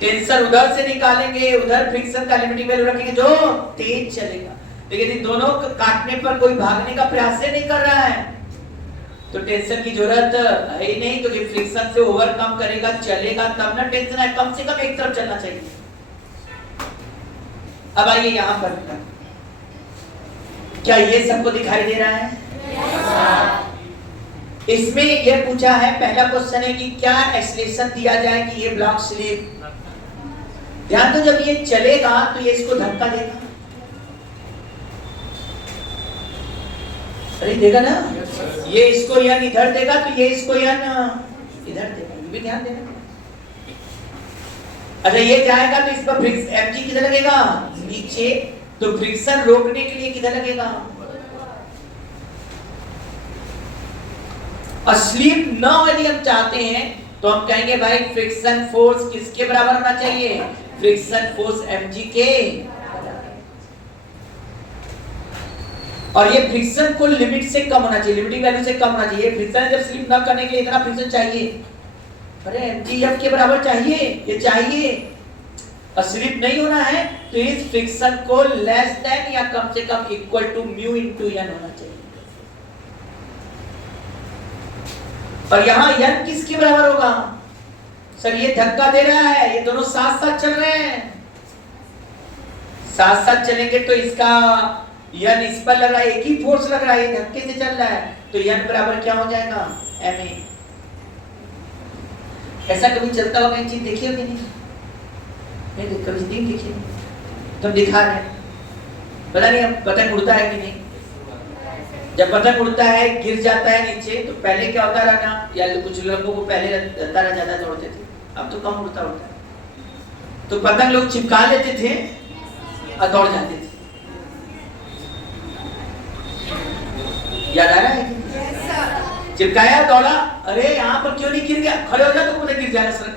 टेंशन उधर से निकालेंगे, उधर फ्रिक्शन का लिमिटिंग वैल्यू रखेंगे जो तेज चलेगा। लेकिन इन दोनों काटने पर कोई भागने का प्रयास नहीं कर रहा है तो टेंशन की जरूरत है ही नहीं, क्योंकि फ्रिक्शन से ओवरकम करेगा, चलेगा तब ना टेंशन है। कम से कम एक तरफ चलना चाहिए। अब आइए यहां पर, क्या ये सबको दिखाई दे रहा है? इसमें यह पूछा है, पहला क्वेश्चन है कि क्या एक्सेलरेशन दिया जाए कि ये ब्लॉक स्लिप। ध्यान दो, जब ये चलेगा तो ये इसको धक्का देगा, अरे देगा ना, ये इसको यन इधर देगा तो ये इसको यन इधर देगा, ये भी ध्यान देना। अच्छा ये जाएगा तो इस पर फ्रिक्शन एमजी किधर लगेगा? नीचे। तो फ्रिक्शन रोकने के लिए किधर लगेगा? और स्लिप ना यदि हम चाहते हैं तो हम कहेंगे भाई फ्रिक्शन फोर्स किसके बराबर होना चाहिए? फ्रिक्शन फोर्स mg के। और ये फ्रिक्शन को लिमिट से कम होना चाहिए, लिमिटिंग वैल्यू से कम होना चाहिए। फ्रिक्शन जब स्लिप ना करने के लिए इतना फ्रिक्शन चाहिए, अरे mg f के बराबर चाहिए, ये चाहिए। और स्लिप नहीं होना है तो इस फ्रिक्शन को लेस देन या कम से कम equal to mu into n होना चाहिए। और यहां n किसके बराबर होगा? सर ये धक्का दे रहा है, ये दोनों साथ साथ चल रहे हैं, साथ साथ चलेंगे तो इसका n इस पर लग रहा है, एक ही फोर्स लग रहा है, ये धक्के से चल रहा है, तो n बराबर क्या हो जाएगा? ma। ऐसा कभी चलता होगा एक चीज देखी होगी? नहीं तो कभी दिन देखिए, तो दिखा रहे हैं, पता नहीं अब पतंग उड़ता है कि नहीं। जब पतंग उड़ता है गिर जाता है नीचे तो पहले क्या होता रहना, या कुछ लोगों को पहले रहता रह जाता दौड़ते थे, अब तो कम उड़ता है। तो पतंग लोग चिपका लेते थे और दौड़ जाते थे। याद आ रहा है? चिपकाया दौड़ा, अरे यहाँ पर क्यों नहीं गिर गया, खड़े हो जा तो पता गिर जाएगा सर।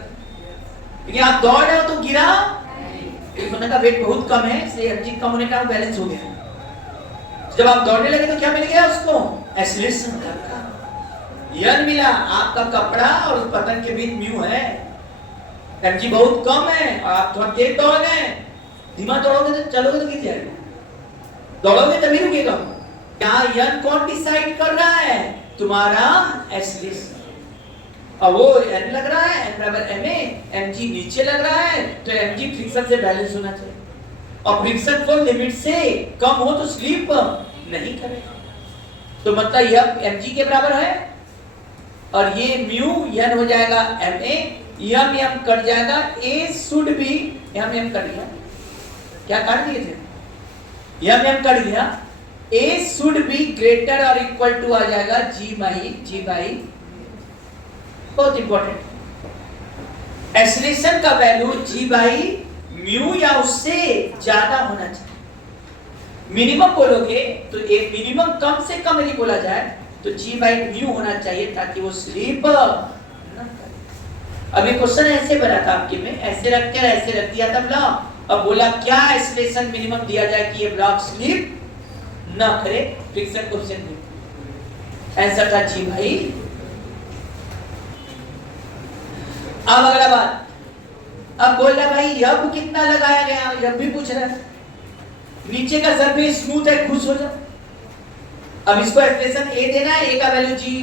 क्योंकि आप दौड़ रहे हो तो गिरा, एक बंदे का वेट बहुत कम है इसलिए एनर्जी कम होने का बैलेंस हो गया। जब आप दौड़ने लगे तो क्या मिल गया उसको? एक्सीलरेशन का यन मिला। आपका कपड़ा और उस पतन के बीच म्यू है, एनर्जी बहुत कम है और आप थोड़ा तेज दौड़ रहे हैं। धीमा दौड़ोगे तो चलोगे तो गिर जाएगा, दौड़ोगे तभी रुकेगा। क्या यन कौन डिसाइड कर रहा है? तुम्हारा एक्सीलरेशन। और वो n लग रहा है, n बराबर ma, mg नीचे लग रहा है तो mg फ्रिक्शन से बैलेंस होना चाहिए, और फ्रिक्शन को लिमिट से कम हो तो स्लिप नहीं करेगा। तो मतलब यह mg के बराबर है और ये म्यू n हो जाएगा ma, यम यम कट जाएगा, a should be m m cut गया, क्या काट दिए थे? यम यम कट गया, a शुड बी ग्रेटर और इक्वल टू आ जाएगा g बाई, बहुत इंपॉर्टेंट। एक्सीलरेशन का वैल्यू g बाई म्यू या उससे ज्यादा होना चाहिए। मिनिमम बोलोगे तो एक मिनिमम कम से कम यदि बोला जाए तो g बाई म्यू होना चाहिए ताकि वो स्लिप न करे। अब ये क्वेश्चन ऐसे बना था आपके में, ऐसे रख कर ऐसे रख दिया था ब्लॉक। अब बोला क्या एक्सीलरेशन मिनिमम दिया जाए कि ये ब्लॉक स्लिप न करे, फ्रिक्शन कोएफिशिएंट। आंसर था g बाई। अब अगला बात, अब बोल रहा भाई यब कितना लगाया गया, यब भी पूछ रहा है। नीचे का सरफेस स्मूथ है, खुश हो जाओ। अब इसको एक्सप्रेशन a देना है, a का वैल्यू g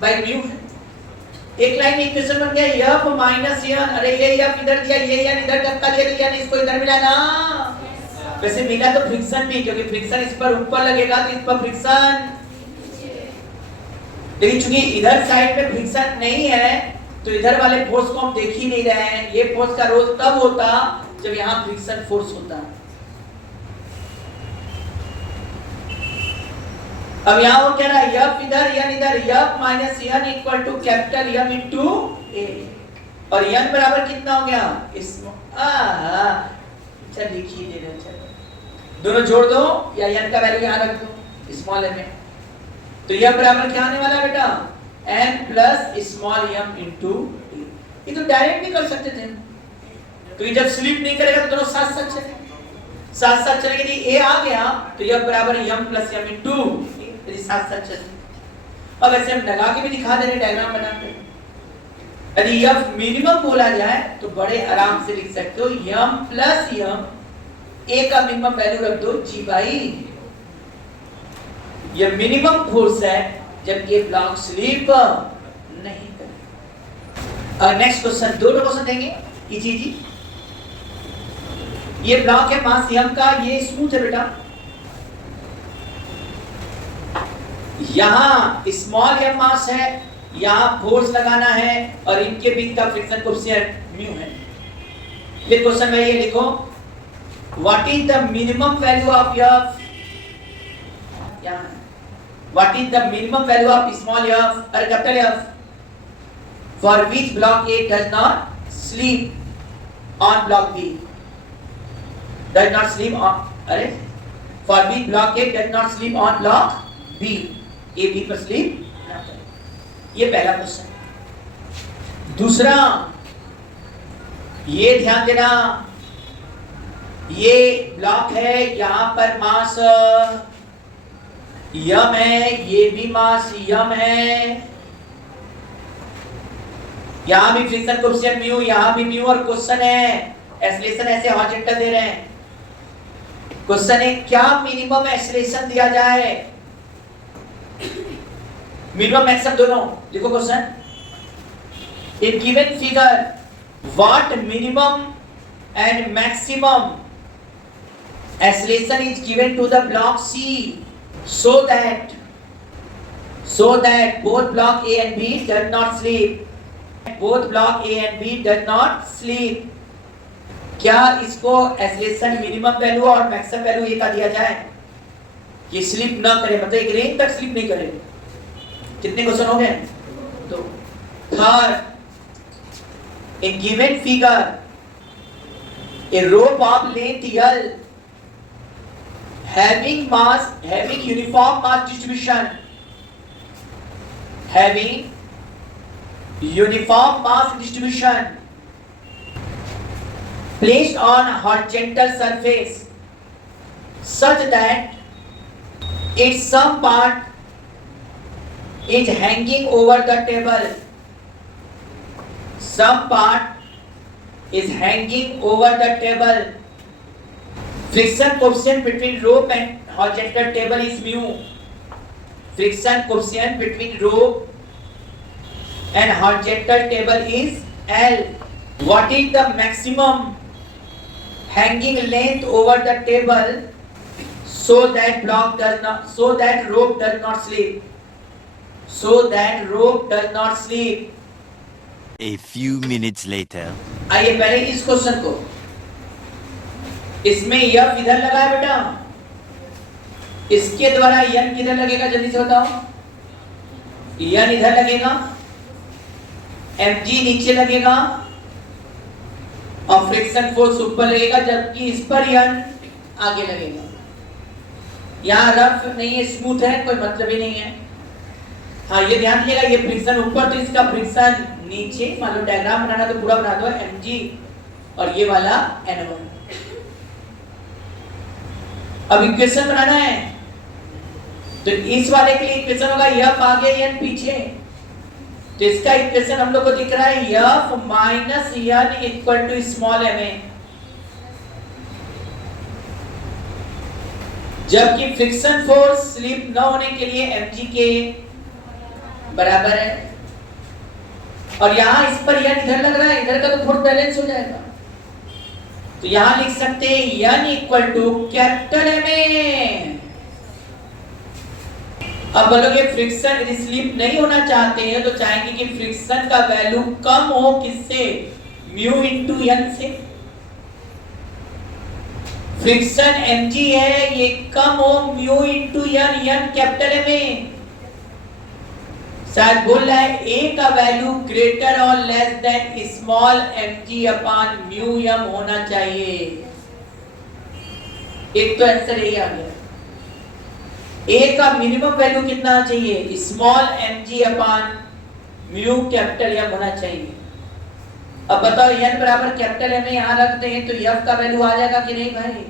बाई म्यू है। एक लाइन इक्वेशन बन गया यब माइनस यन, अरे ये यब इधर दिया, ये यन इधर धक्का दिया, तो यन इसको इधर मिला ना। वैसे मिला तो फ्रिक्शन भी, क्योंकि फ्रिक्शन इस पर ऊपर लगेगा तो इस पर फ्रिक्शन, लेकिन चूंकि इधर साइड में फ्रिक्शन नहीं है तो इधर वाले फोर्स को हम देख ही नहीं रहे हैं। ये फोर्स का रोल तब होता जब यहाँ फ्रिक्शन फोर्स होता। अब यहाँ वो कह रहा है यफ इधर यन इधर, F minus N equal to capital M into A, और यन बराबर कितना हो गया? अच्छा लिखिए दे रहे, दोनों जोड़ दो या यन का वैल्यू यहाँ रख दो स्मॉल m में, तो यह बराबर क्या आने वाला है बेटा? n plus small m into a। ये तो डायरेक्ट भी कर सकते थे, क्योंकि जब स्लिप नहीं करेगा तो दोनों साथ साथ चलेंगे, साथ साथ चलेंगे। यदि a आ गया तो यह बराबर m plus m into a, यदि साथ साथ चलेंगे। अब ऐसे हम लगा के भी दिखा दे रहे, डायग्राम बनाते हैं। यदि f मिनिमम बोला जाए तो बड़े आराम से लिख सकते हो m प्लस m, a का मिनिमम वैल्यू रख दो g बाई। यह मिनिमम फोर्स है जब ये ब्लॉक स्लिप नहीं करे। नेक्स्ट क्वेश्चन, दो क्वेश्चन देंगे इजी। ये ब्लॉक है मास m का, ये स्मूथ है बेटा। यहाँ स्मॉल m मास है, यहाँ फोर्स लगाना है और इनके बीच का फ्रिक्शन कोएफिशिएंट म्यू है। फिर क्वेश्चन में ये लिखो what is the minimum value of f, what is the minimum value of small f or capital F for which block A does not sleep on block B, does not sleep on, अरे for which block A does not sleep on block B, A B पर sleep ना करे। ये पहला question. दूसरा ये ध्यान देना, ये ब्लॉक है, यहाँ पर मास यम है, ये भी मास यम है, यहां भी फ्रिक्शन कोएफिशिएंट म्यू, यहां भी म्यू, और क्वेश्चन है एक्सीलरेशन ऐसे हॉरिजॉन्टल दे रहे हैं। क्वेश्चन है क्या मिनिमम एक्सीलरेशन दिया जाए, मिनिमम मैक्सिमम दोनों देखो। Question in given figure what minimum and maximum acceleration is given to the block C so that both block A and B does not sleep, both block A and B does not sleep। क्या इसको acceleration minimum value और maximum value ये का दिया जाए कि slip ना करे, मतलब एक रेंज तक स्लिप नहीं करे। कितने क्वेश्चन हो गए? तो third, in given figure A rope of length L having uniform mass distribution, having uniform mass distribution placed on horizontal surface such that its some part is hanging over the table. Some part is hanging over the table. Friction coefficient between rope and horizontal table is mu. Friction coefficient between rope and horizontal table is L. What is the maximum hanging length over the table so that rope does not slip? So that rope does not slip. A few minutes later. आइए पहले इस question को, इसमें F इधर लगा है बेटा, इसके द्वारा N किधर लगेगा जल्दी से बताओ? N इधर लगेगा, mg नीचे लगेगा और फ्रिक्शन फोर्स ऊपर लगेगा, जबकि इस पर N आगे लगेगा। यहाँ रफ नहीं है, स्मूथ है, कोई मतलब ही नहीं है। हाँ ये ध्यान दीजिएगा, ये फ्रिक्शन ऊपर तो इसका फ्रिक्शन नीचे। मान लो डायग्राम बनाना तो पूरा बना दो, mg और ये वाला n1। अब इक्वेशन बनाना है तो इस वाले के लिए इक्वेशन होगा f आगे n पीछे। तो इसका इक्वेशन हम लोग को दिख रहा है f minus n equal to small ma, जबकि फ्रिक्शन फोर्स स्लिप न होने के लिए mg के बराबर है। और यहां इस पर n इधर लग रहा है, इधर का तो फोर्स बैलेंस हो जाएगा। तो यहां लिख सकते हैं n equal to capital Ma। अब बोलोगे फ्रिक्शन यदि स्लिप नहीं होना चाहते हैं तो चाहेंगे कि फ्रिक्शन का वैल्यू कम हो, किससे? म्यू इंटू n से। फ्रिक्शन mg है, ये कम हो म्यू इंटू n कैपिटल में। शायद बोल रहा है a का वैल्यू ग्रेटर और less than small mg upon mu m होना चाहिए। एक तो आंसर यही आ गया। a का मिनिमम वैल्यू कितना चाहिए? Small mg upon mu capital m होना चाहिए। अब बताओ n बराबर कैपिटल m यहां रखते हैं तो f का वैल्यू आ जाएगा कि नहीं भाई?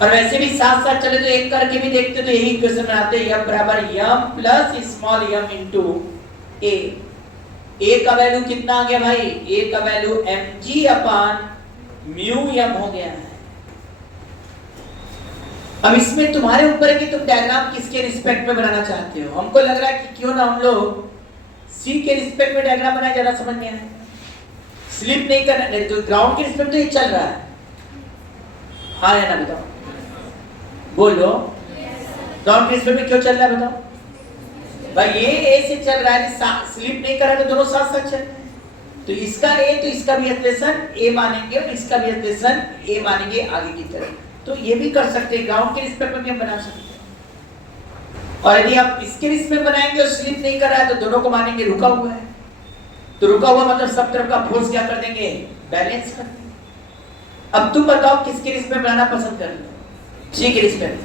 और वैसे भी साथ साथ चले तो एक करके भी देखते तो यही इक्वेशन बनाते हैं, f बराबर m plus small m into a। a का वैल्यू कितना आ गया भाई? a का value mg upon mu m हो गया है। अब इसमें तुम्हारे ऊपर है कि तुम डायग्राम किसके रिस्पेक्ट में बनाना चाहते हो। हमको लग रहा है कि क्यों ना हम लोग c के रिस्पेक्ट में डायग्राम बनाए, ज्यादा समझ में आए। स्लिप नहीं करना, नहीं तो ग्राउंड के रिस्पेक्ट तो ये चल रहा है। हाँ या ना बताओ, बोलो। ग्राउंड के रिस्पेक्ट में क्यों चल रहा है बताओ भाई? ये ए से चल रहा है, स्लिप नहीं कर रहा है तो दोनों साथ साथ चल रहे हैं। तो इसका ए तो इसका भी एक्सप्रेशन ए मानेंगे और इसका भी एक्सप्रेशन ए मानेंगे आगे की तरफ। तो ये भी कर सकते हैं, ग्राउंड के रिस्पेक्ट में भी हम बना सकते हैं। और यदि आप इसके रिस्पेक्ट में बनाएंगे और स्लिप नहीं कर रहा है तो दोनों को मानेंगे रुका हुआ है। तो रुका हुआ मतलब सब तरफ का फोर्स क्या कर देंगे? बैलेंस कर देंगे। अब तुम बताओ किसके रिस्पेक्ट बनाना पसंद कर रहे हो? जी के रिस्पेक्ट।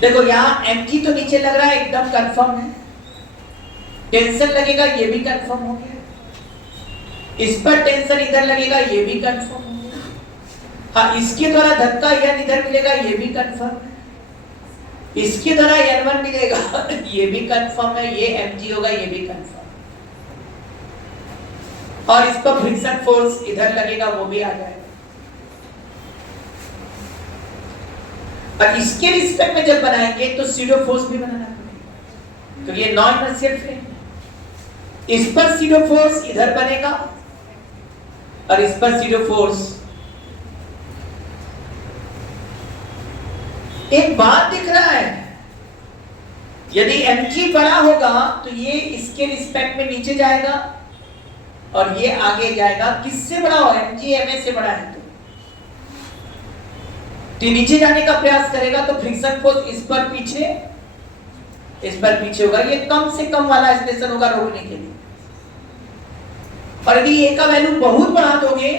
देखो यहाँ mg तो नीचे लग रहा है, एकदम कंफर्म है। टेंशन लगेगा, ये भी कंफर्म हो गया। इस पर टेंशन इधर लगेगा, ये भी कंफर्म हो गया। हाँ इसके द्वारा धक्का n इधर मिलेगा, ये भी कंफर्म है। इसके द्वारा n1 मिलेगा ये भी कंफर्म है। ये mg होगा, ये भी कंफर्म। और इस पर फ्रिक्शन फोर्स इधर लगेगा, वो भी आ जाएगा। और इसके रिस्पेक्ट में जब बनाएंगे तो सीडो फोर्स भी बनाना पड़ेगा, क्योंकि ये नॉन इनर्शियल फ्रेम। इस पर सीडो फोर्स इधर बनेगा और इस पर सीडो फोर्स। एक बात दिख रहा है, यदि mg बड़ा होगा तो ये इसके रिस्पेक्ट में नीचे जाएगा और ये आगे जाएगा। किससे बड़ा हो? mg ma से बड़ा है तो नीचे जाने का प्रयास करेगा तो फ्रिक्शन फोर्स इस पर पीछे होगा। ये कम से कम वाला स्टेशन होगा रोकने के लिए। और यदि a का वैल्यू बहुत बढ़ा दोगे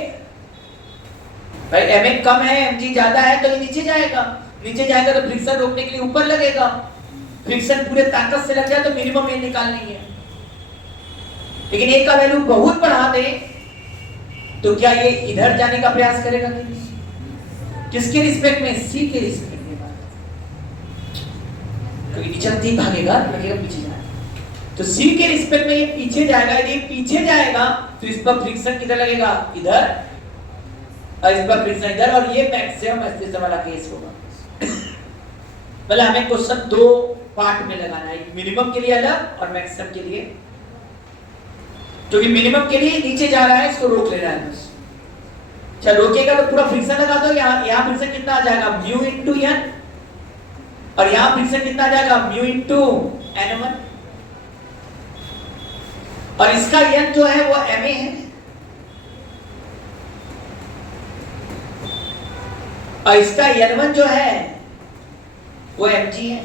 भाई, ma कम है mg ज्यादा है तो ये नीचे जाएगा तो फ्रिक्शन रोकने के लिए ऊपर लगेगा। फ्रिक्शन पूरे ताकत से लग जाए तो मिनिमम ये निकालनी है। लेकिन a का वैल्यू बहुत बढ़ा दे तो क्या ये इधर जाने का प्रयास करेगा कि नहीं? किसके रिस्पेक्ट में? सी के रिस्पेक्ट में। क्योंकि नीचे नहीं भागेगा, लगेगा पीछे जाना। तो सी के रिस्पेक्ट में ये पीछे जाएगा। यदि पीछे जाएगा तो इस पर फ्रिक्शन किधर लगेगा? इधर, और इस पर फ्रिक्शन इधर, और ये मैक्सिमम एक्सटेंशन वाला केस होगा। मतलब हमें क्वेश्चन दो पार्ट में लगाना है, मिनिमम के लिए अलग और मैक्सिमम के लिए। क्योंकि मिनिमम के लिए नीचे जा रहा है, इसको रोक लेना है बस। चल रोकेगा तो पूरा फ्रिक्शन लगा दो। यहाँ फ्रिक्शन कितना आ जाएगा? म्यू इंटू एन, और यहाँ फ्रिक्शन कितना आ जाएगा? म्यू इंटू N1, और इसका n जो है वो ma है, और इसका N1 जो है वो mg है।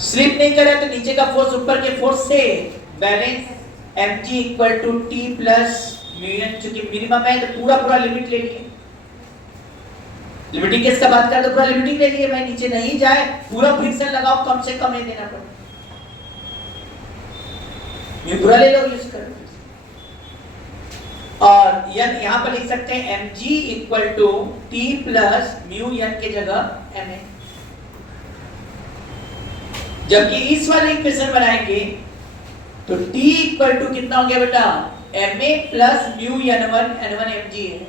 स्लिप नहीं करे तो नीचे का फोर्स ऊपर के फोर्स से balance, mg equal to t plus mu n। चूंकि मिनिमम है तो पूरा लिमिट ले लिए। लिमिटिंग केस का बात करें तो पूरा लिमिटिंग ले लिए भाई, नीचे नहीं जाए, पूरा फ्रिक्शन लगाओ, कम से कम ये देना पड़े। म्यू पूरा ले लो, यूज करो। और n यहां पर लिख सकते हैं mg equal to t plus mu n के जगह ma। जबकि इस वाले इक्वेशन बनाएंगे तो t इक्वल टू कितना हो गया बेटा? ma plus mu n1, n1 mg है।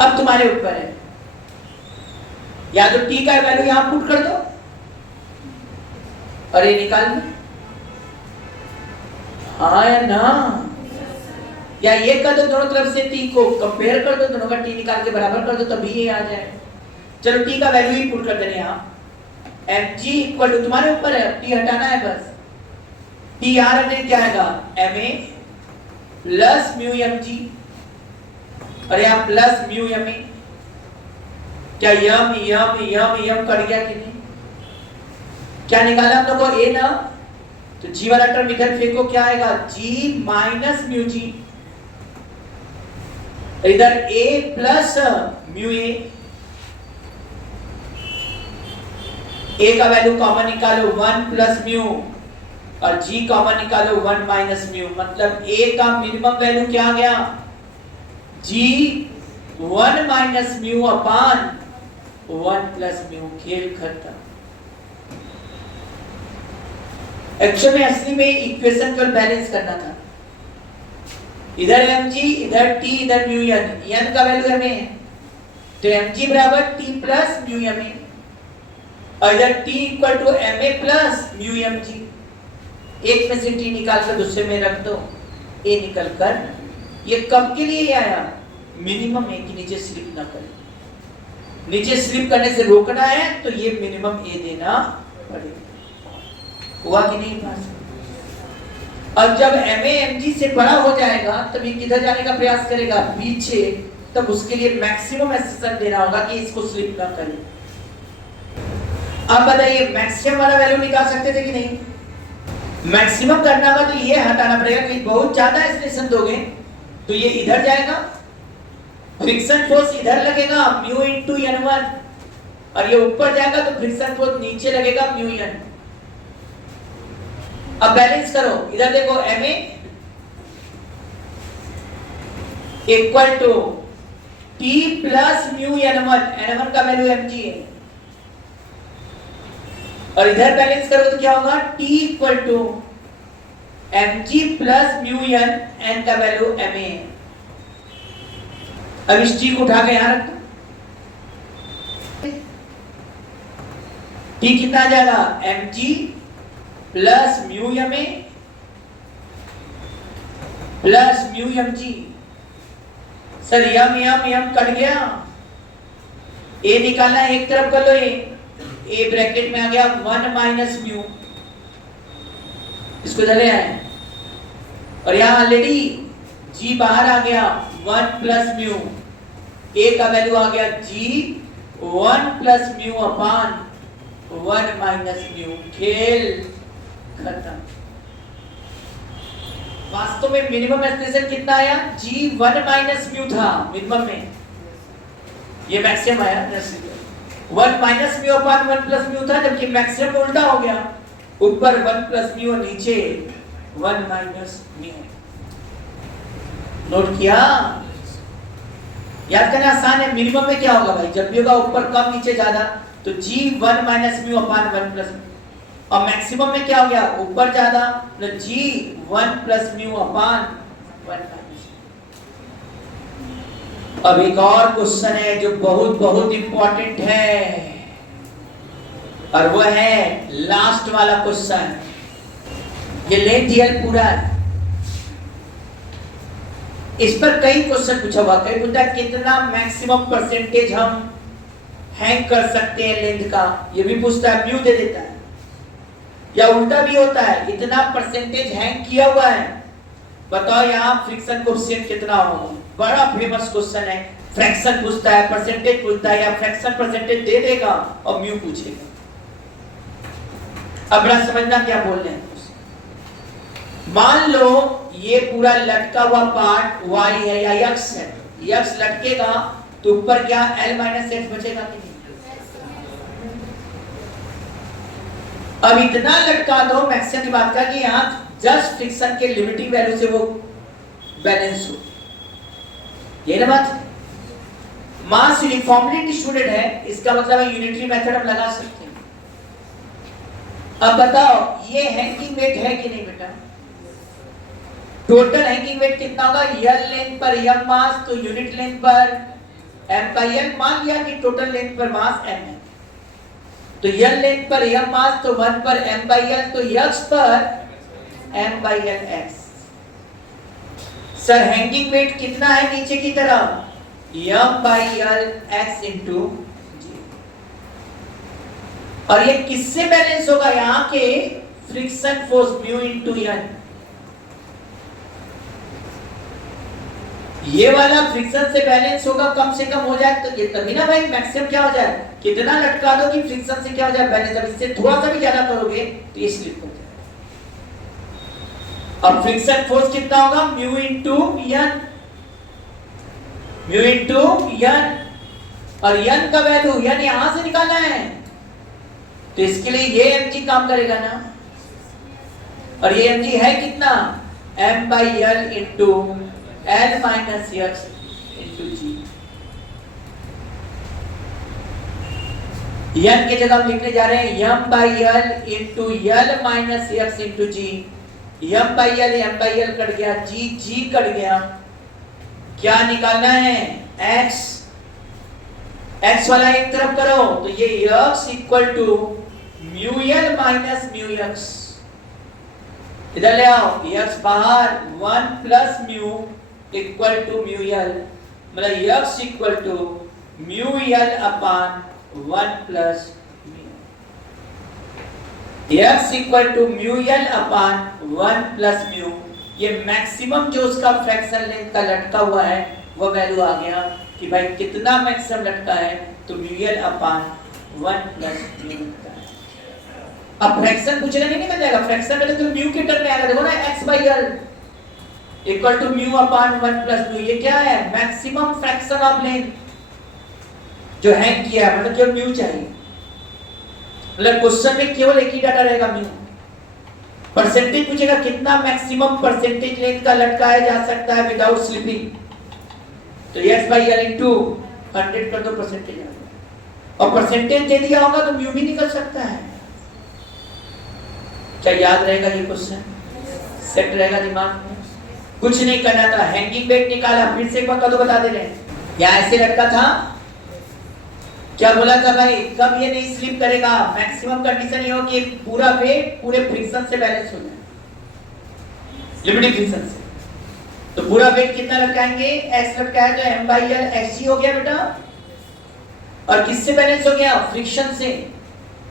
अब तुम्हारे ऊपर है, या तो t का वैल्यू यहां पुट कर दो और ये निकाल दो, हाँ या ना, या ये कर दो, दोनों तरफ से t को कंपेयर कर दो, दोनों का t निकाल के बराबर कर दो, तभी ये आ जाए। चलो t का वैल्यू ही पुट कर देने यहाँ, mg इक्वल टू, तुम्हारे ऊपर है, t हटाना है बस। t यहाँ रखने क्या आएगा? ma प्लस म्यू mg, और यहाँ प्लस म्यू ma। क्या यम यम यम यम कट गया कि नहीं? क्या निकाला हम लोग को? a ना, तो g वाला टर्म इधर फेंको, क्या आएगा? g माइनस म्यू g, इधर a plus mu a। a का वैल्यू कॉमन निकालो 1 प्लस म्यू, और g कॉमन निकालो 1 माइनस म्यू। मतलब a का मिनिमम वैल्यू क्या आ गया? g 1 minus mu upon 1 plus mu. खेल खत्म। एक्चुअली में असली में इक्वेशन को बैलेंस करना था। इधर mg, इधर t, इधर म्यू n का वैल्यू ma है, तो mg बराबर t प्लस म्यू ma, और इधर t equal to ma plus mu mg। एक में से t निकाल कर दूसरे में रख दो, a निकल कर, ये कब के लिए आया? मिनिमम है कि नीचे स्लिप ना करे। नीचे स्लिप करने से रोकना है तो ये मिनिमम a देना पड़ेगा। हुआ कि नहीं पास? अब जब ma mg से बड़ा हो जाएगा तब ये किधर जाने का प्रयास करेगा? पीछे। तब उसके लिए मैक्सिमम एक्सटेंशन देना होगा कि इसको स्लिप ना करे। अब बताइए मैक्सिमम वाला वैल्यू निकाल सकते थे कि नहीं? मैक्सिमम करना होगा तो ये हटाना पड़ेगा कि बहुत ज्यादा एक्सटेंशन दोगे तो ये इधर जाएगा, फ्रिक्शन फोर्स इधर लगेगा म्यू इंटू n1, और ये ऊपर जाएगा तो फ्रिक्शन फोर्स नीचे लगेगा म्यू n। अब बैलेंस करो, इधर देखो ma equal to t plus mu n1, n1 का वैल्यू mg है, और इधर बैलेंस करो तो क्या होगा? t equal to mg plus mu n, n का वैल्यू ma है। अब इस t को उठा के यहां रख दो, t कितना आ जाएगा? mg plus mu ma plus mu mg। Sir M cut गया, a निकालना है, एक तरफ कर लो, a ब्रैकेट में आ गया 1 माइनस म्यू, इसको इधर ले आए, और यहां ऑलरेडी g बाहर आ गया 1 प्लस म्यू, a का वैल्यू आ गया g 1 plus mu upon 1 minus mu. खेल खत्म। वास्तव में मिनिमम एक्सटेंशन कितना आया? g 1 माइनस म्यू था मिनिमम में, ये मैक्सिमम आया 1 minus mu upon 1 plus mu था, जबकि मैक्सिमम उल्टा हो गया, ऊपर 1 प्लस म्यू और नीचे 1 माइनस म्यू। नोट किया? याद करना आसान है। मिनिमम में क्या होगा भाई? जब भी होगा ऊपर कम नीचे ज्यादा, तो जी 1 minus mu upon 1 plus mu. और मैक्सिमम में क्या हो गया? ऊपर ज्यादा, तो जी 1 प्लस म्यू अपान 1 माइनस। अब एक और क्वेश्चन है जो बहुत बहुत इंपॉर्टेंट है, और वो है लास्ट वाला क्वेश्चन। ये लेंथ एल पूरा है, इस पर कई क्वेश्चन पूछा हुआ। कई पूछता है कितना मैक्सिमम परसेंटेज हम हैंग कर सकते हैं लेंथ का, ये भी पूछता है, म्यू दे देता है। या उल्टा भी होता है, इतना परसेंटेज हैंग किया हुआ है, बताओ यहाँ फ्रिक्शन कोएफिशिएंट कितना होगा। बड़ा फेमस क्वेश्चन है। फ्रैक्शन पूछता है, परसेंटेज पूछता है, या फ्रैक्शन परसेंटेज दे देगा और म्यू पूछेगा। अब बड़ा समझना क्या बोल रहे हैं। मान लो ये पूरा लटका हुआ पार्ट y है या x है, x लटकेगा तो ऊपर क्या l माइनस x बचेगा कि नहीं? अब इतना लटका दो, मैक्सिमम की बात कर कि यहाँ जस्ट फ्रिक्शन के लिमिटिंग वैल्यू से वो बैलेंस हो, ये ना बात। मास यूनिफॉर्मली डिस्ट्रीब्यूटेड है, इसका मतलब है यूनिटरी मेथड हम लगा सकते हैं। अब बताओ ये हैंगिंग वेट है कि नहीं बेटा? टोटल हैंगिंग वेट कितना होगा? यल लेंथ पर यम मास, तो यूनिट लेंथ पर m बाई l। मान लिया कि टोटल लेंथ पर मास m है, तो यल लेंथ पर यम मास, तो 1 पर m बाई l, तो x पर m by l x। Sir hanging weight कितना है नीचे की तरफ? m by l x into g। और ये किससे बैलेंस होगा? यहाँ के friction force mu into n। ये वाला फ्रिक्शन से बैलेंस होगा, कम से कम हो जाए तो ये तभी ना भाई मैक्सिमम क्या हो जाए। कितना लटका दो कि फ्रिक्शन से क्या हो जाए बैलेंस। अब इससे थोड़ा सा भी ज्यादा करोगे तो ये स्लिप हो जाए। अब फ्रिक्शन फोर्स कितना होगा? Mu into n, mu into n। और n का वैल्यू n यहां से निकालना है, तो इसके लिए ये mg काम करेगा ना। और ये mg है कितना? m by l into L minus x into g. n की जगह हम लिखने जा रहे हैं m by l into L minus x into g. m by l cut गया, g कट गया। क्या निकालना है? x। x वाला एक तरफ करो तो ये x equal to mu l minus mu x। इधर ले आओ, x बाहर 1 plus mu equal to mu l, मतलब x equal to mu l upon 1 plus mu. x equal to mu l upon 1 plus mu. ये maximum जो उसका fraction length का लटका हुआ है वो वैल्यू आ गया कि भाई कितना मैक्सिमम लटका है, तो mu l upon 1 plus mu लटका है। अब फ्रैक्शन पूछेगा नहीं निकल जाएगा, फ्रैक्शन में तो म्यू के टर्म में आएगा। देखो ना x by l equal to mu upon 1 plus mu. ये क्या है? मैक्सिमम फ्रैक्शन ऑफ लेंथ जो हैंग किया है, मतलब केवल म्यू चाहिए। मतलब क्वेश्चन में केवल एक ही डाटा रहेगा म्यू। परसेंटेज पूछेगा कितना मैक्सिमम परसेंटेज लेंथ का लटकाया जा सकता है विदाउट स्लिपिंग, तो x बाई l इंटू 100 कर दो, परसेंटेज आ गया। और परसेंटेज दे दिया होगा तो म्यू भी निकल सकता है। क्या याद रहेगा ये क्वेश्चन? सेट रहेगा दिमाग में? कुछ नहीं करना था, हैंगिंग वेट निकाला। फिर से एक बार कदों बता दे रहे हैं, यहाँ ऐसे लटका था, क्या बोला था भाई? कब ये नहीं स्लिप करेगा? मैक्सिमम कंडीशन ये हो कि पूरा वेट पूरे फ्रिक्शन से बैलेंस हो जाए, लिमिटिंग फ्रिक्शन से। तो पूरा वेट कितना लटकाएंगे? x लटकाया तो m बाई l xg हो गया बेटा। और किससे बैलेंस हो गया? फ्रिक्शन से।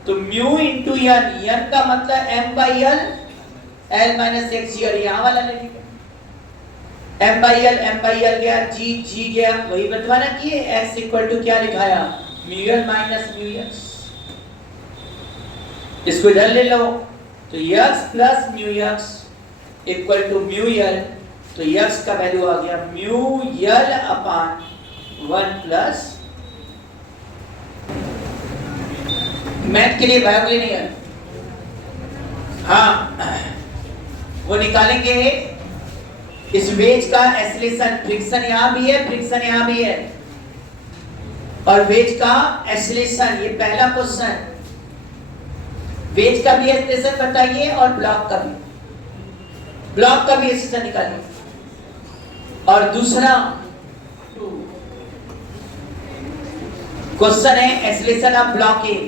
तो म्यू इंटू n का मतलब m by l minus xg। और यहाँ वाला लेंगे m बाई l गया, g गया, वही बतवाना कि x इक्वल टू क्या लिखाया? Mu l minus mu x। इसको इधर ले लो तो x plus mu x equal to mu l, तो x का वैल्यू आ गया mu l upon 1 plus. Math के लिए बायो के लिए नहीं है। हाँ वो निकालेंगे इस वेज का एक्सीलरेशन, फ्रिक्शन यहां भी है, फ्रिक्शन यहां भी है, और वेज का एक्सीलरेशन, ये पहला क्वेश्चन। वेज का भी एक्सीलरेशन बताइए और ब्लॉक का भी, ब्लॉक का भी एक्सीलरेशन निकालिए। और दूसरा क्वेश्चन है एक्सीलरेशन ऑफ ब्लॉकेज,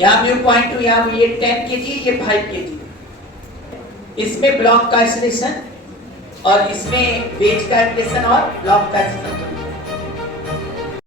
यहां म्यू पॉइंट टू, यहां ये 10 kg, ये 5 kg। इसमें ब्लॉक का एक्सीलरेशन और इसमें वेज का एक्सीलरेशन और ब्लॉक का एक्सीलरेशन।